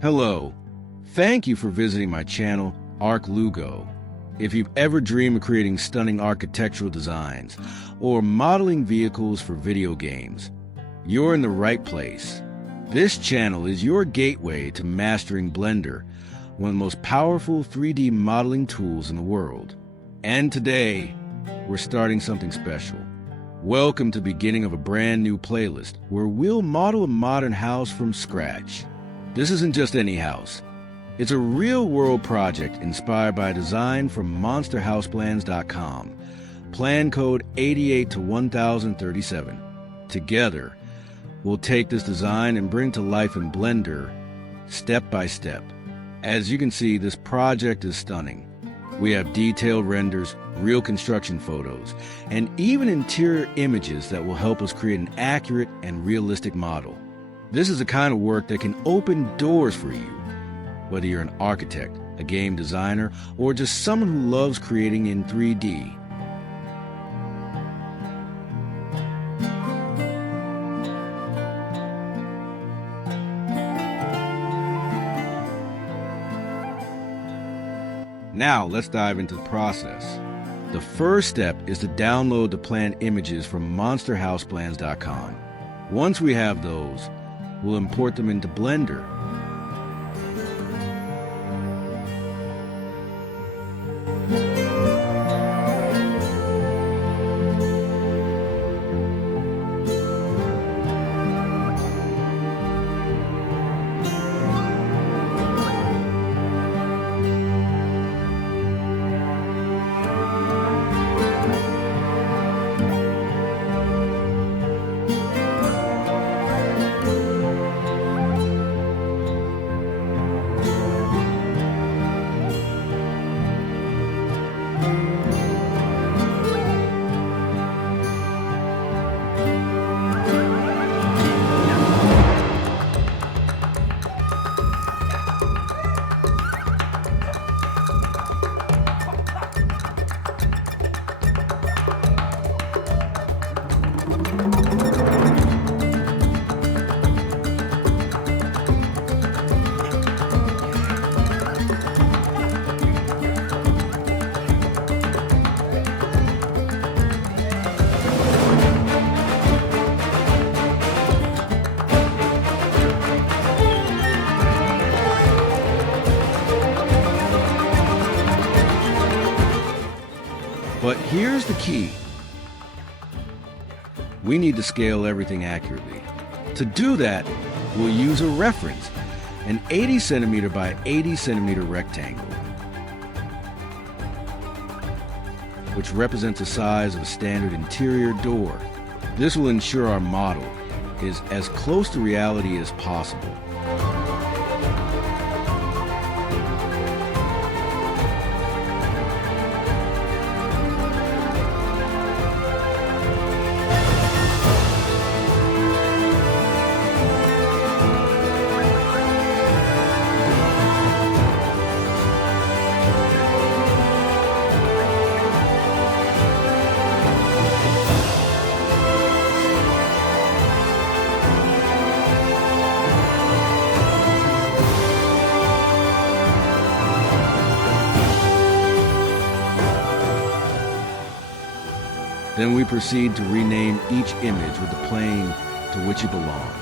Hello. Thank you for visiting my channel, Lugo. If you've ever dreamed of creating stunning architectural designs or modeling vehicles for video games, you're in the right place. This channel is your gateway to mastering Blender, one of the most powerful 3D modeling tools in the world. And today, we're starting something special. Welcome to the beginning of a brand new playlist where we'll model a modern house from scratch. This isn't just any house. It's a real-world project inspired by a design from monsterhouseplans.com. Plan code 88 to 1037. Together, we'll take this design and bring it to life in Blender, step by step. As you can see, this project is stunning. We have detailed renders, real construction photos, and even interior images that will help us create an accurate and realistic model. This is the kind of work that can open doors for you, whether you're an architect, a game designer, or just someone who loves creating in 3D. Now, let's dive into the process. The first step is to download the planned images from monsterhouseplans.com. Once we have those, we'll import them into Blender. But here's the key. We need to scale everything accurately. To do that, we'll use a reference, an 80 centimeter by 80 centimeter rectangle, which represents the size of a standard interior door. This will ensure our model is as close to reality as possible. Then we proceed to rename each image with the plane to which it belongs.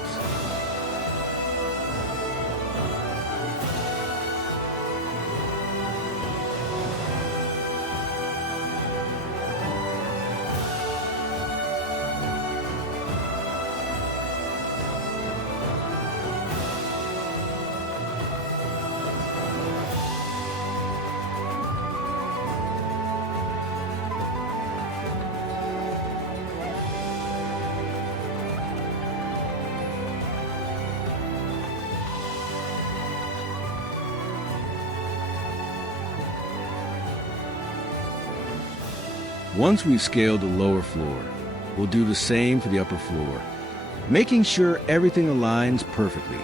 Once we've scaled the lower floor, we'll do the same for the upper floor, making sure everything aligns perfectly.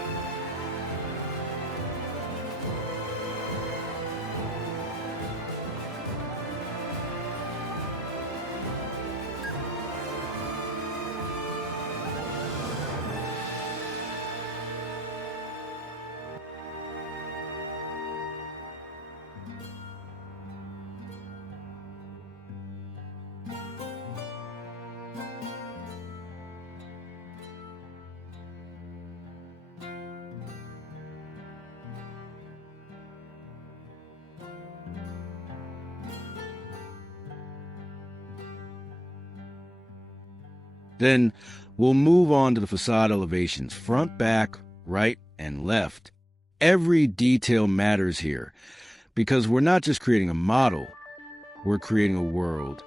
Then we'll move on to the facade elevations, front, back, right, and left. Every detail matters here because we're not just creating a model, we're creating a world.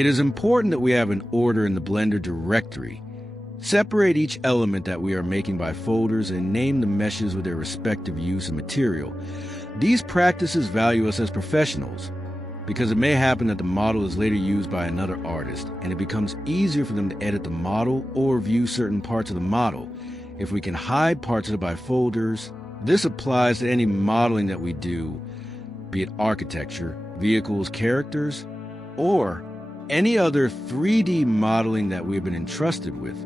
It is important that we have an order in the Blender directory. Separate each element that we are making by folders and name the meshes with their respective use and material. These practices value us as professionals, because it may happen that the model is later used by another artist, and it becomes easier for them to edit the model or view certain parts of the model if we can hide parts of it by folders. This applies to any modeling that we do, be it architecture, vehicles, characters, or any other 3D modeling that we've been entrusted with.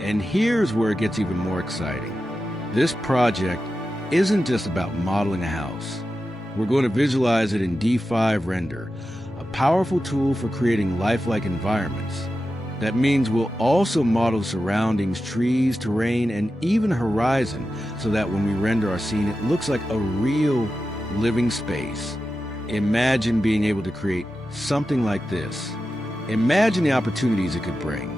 And here's where it gets even more exciting. This project isn't just about modeling a house. We're going to visualize it in D5 Render, a powerful tool for creating lifelike environments. That means we'll also model surroundings, trees, terrain, and even horizon, so that when we render our scene, it looks like a real living space. Imagine being able to create something like this. Imagine the opportunities it could bring,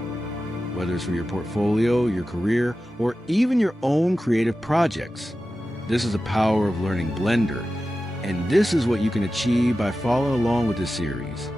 whether it's for your portfolio, your career, or even your own creative projects. This is the power of learning Blender, and this is what you can achieve by following along with this series.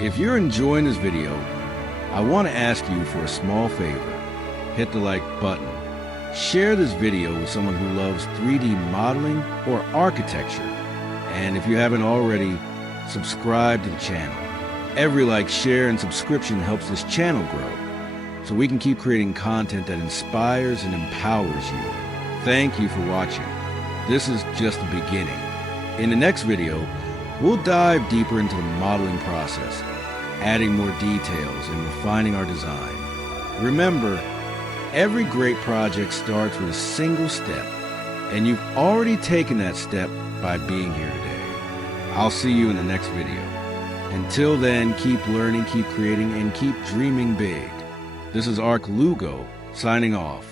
If you're enjoying this video, I want to ask you for a small favor. Hit the like button. Share this video with someone who loves 3D modeling or architecture. And if you haven't already, subscribe to the channel. Every like, share, and subscription helps this channel grow, so we can keep creating content that inspires and empowers you. Thank you for watching. This is just the beginning. In the next video, we'll dive deeper into the modeling process, adding more details and refining our design. Remember, every great project starts with a single step, and you've already taken that step by being here today. I'll see you in the next video. Until then, keep learning, keep creating, and keep dreaming big. This is Lugo signing off.